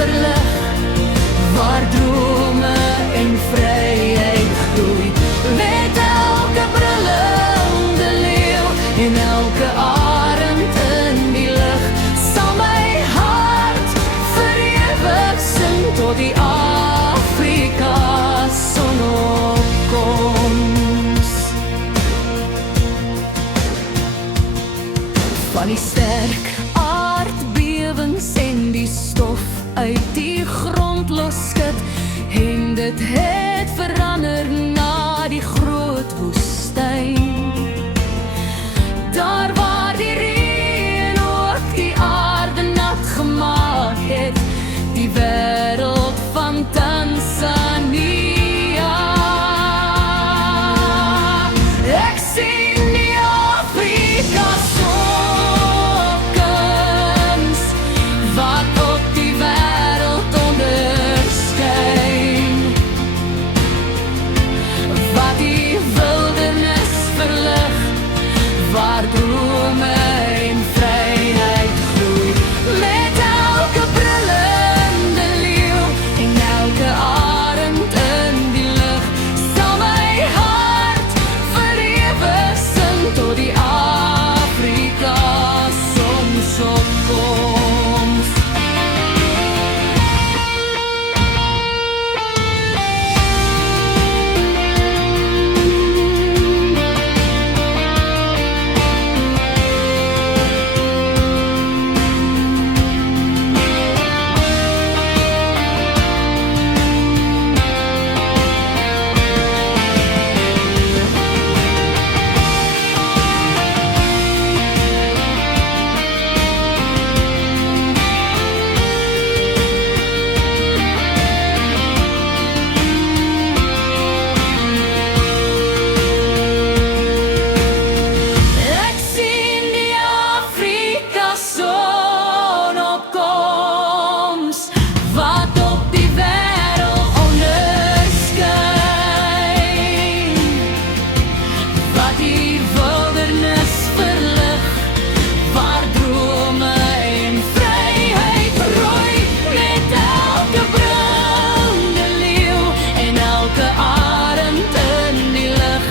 verlig, waar drome en vryheid groei. Met elke brullende leeu en elke arend in die lug, sal my hart vir ewig sing tot die Afrika sonopkoms. Van die sterk aardbewings en die stof uit die grond losskud, en dit het verander na die groot woestyn. Daar waar die reën ook die aarde nat gemaak het, die wêreld van Tanzania. Ek sien die Afrika sonopkoms, wat op die wêreld onderskyn, wat die wildernis verlig, waar drome en vryheid groei. Met elke brullende leeu en elke arend in die lug, sal my hart vir ewig sing tot die Afrika sonsopkoms. Ek sien die Afrika sonopkoms, wat op die wêreld onderskyn, wat die wildernis verlig, waar drome en vryheid rooi. Met elke brullende leeu en elke arend in die lug,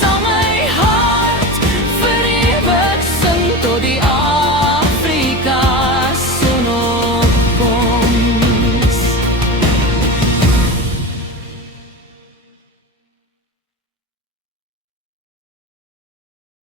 sal my hart vir ewig sing tot die